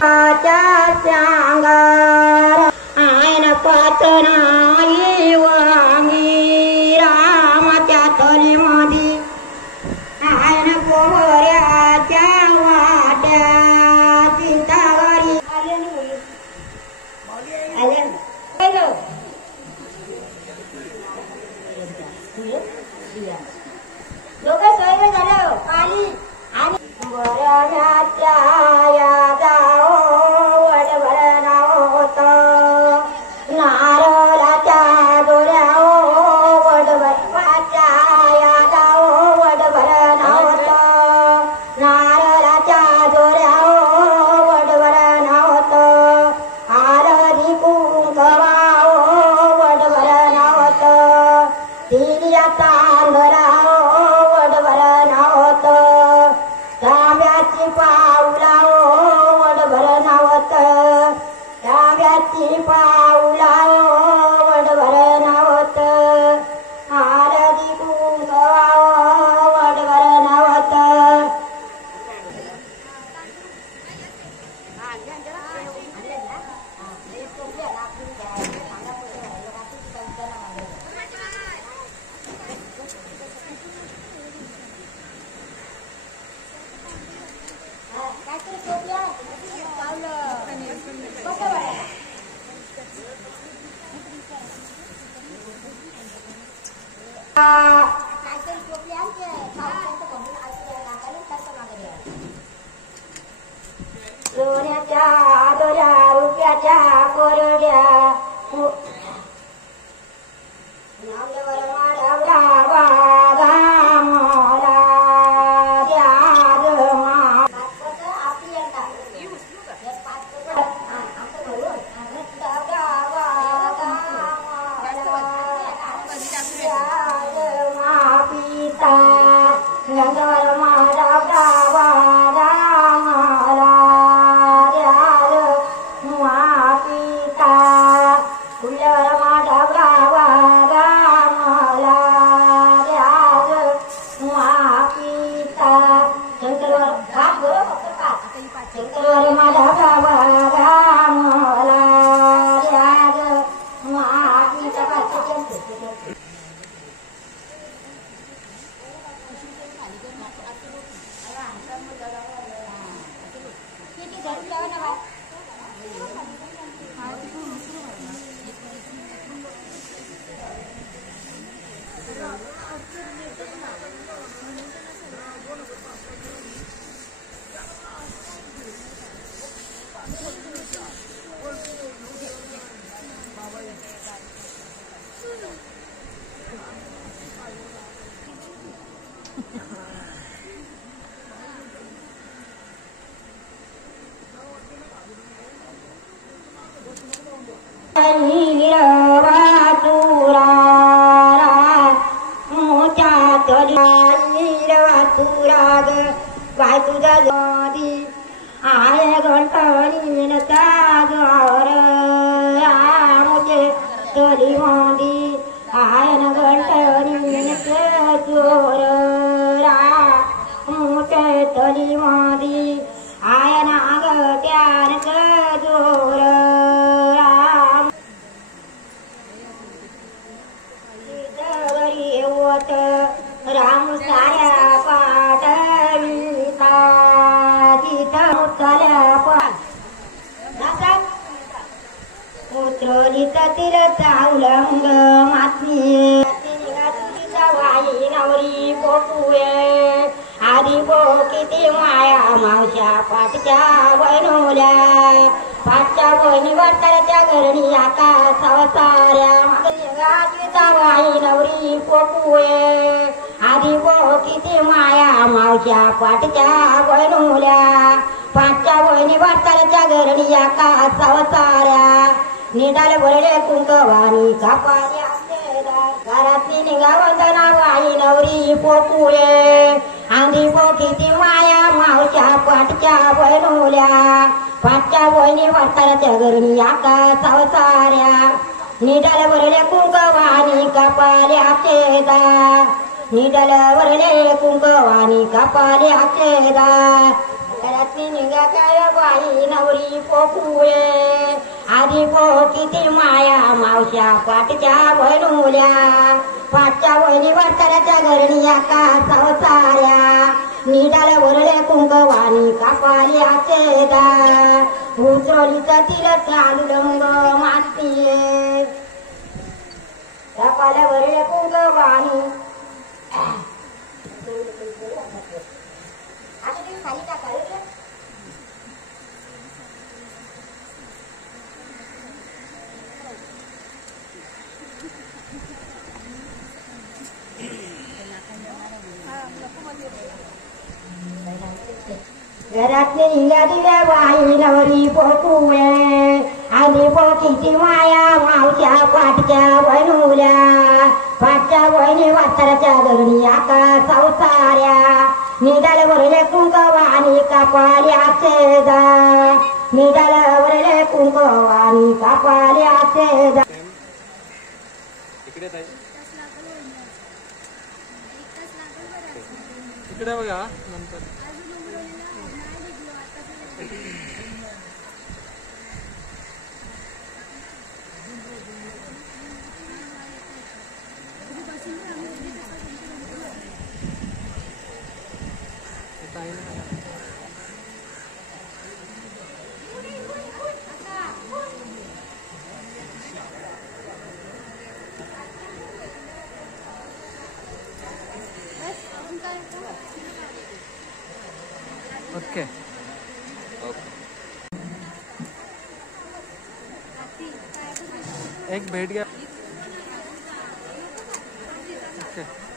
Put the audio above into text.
सांगार ion पातनाई वांगी रामाच्या तलीमधी ion पोहऱ्याच्या वाट्या सीतावरी दोघं सोय झालं पाणी आणि वरण्याच्या सोन्याच्या दोऱ्या रुपयाच्या कोरड्या नावल्यावर माडवला मला द्या पिता गंगार माडवला काय तुझा जोदी आय घंटणी नताजर आमचे तरी मोदी आयन घंटणी नतजोर आमचे तरी मोदी आयन आगत्यान जोर सीतावरी होत राम साऱ्या पाठविता तिथं उतरल्या उतरली तील चावलंग मातमी वाई नवरी पोपुये आधी बो किती माया मावश्या पाटच्या बनवल्या पाटच्या बहिणी वाटच्या घरणी आता सवसाऱ्या वाई नवरी पोपुये आधी बो किती माया मावश्या पाटच्या बनवल्या पाटच्या बहिणी वाटच्या घरणी आता सवसाऱ्या निडाल भरले कुंकवानी कापाल्या घरातली निघावंदना वाई नवरी पोपुये आधी बो किती माया मावश्या पाटच्या बनवल्या पाटच्या बहिणी वाटच्या घरणी आता सवसाऱ्या निडाल भरले कुंकवानी कापाल्या शेदा निडाल भरले कुंकवानी कापाल्या शेदा घरातली निघा काय बाई नवरी पोकुळे आधी किती माया मावश्या पाटच्या बहिणुल्या पाटच्या बहिणी वाटाऱ्याच्या घरणी का संसाऱ्या निडाला वरले कुंकवानी कापाली आचेदा उचरलीचं तिर चालू रंग मातीये कापाला वरले कुंकवानी खाली टाका घरातली हिला दिल्या बाई नवरी पोकुळे आधी पोकीची माया मावच्या पाटच्या बहिणुल्या पाटच्या बहिणी वाताराच्या दगडी आका संसाऱ्या निडाल वरले कुंकवानी कापाल्या छेदा निडाल वरले कुंकवानी कापाल्या छेदा इकडे बघा नंतर ओके एक भेट गया ओके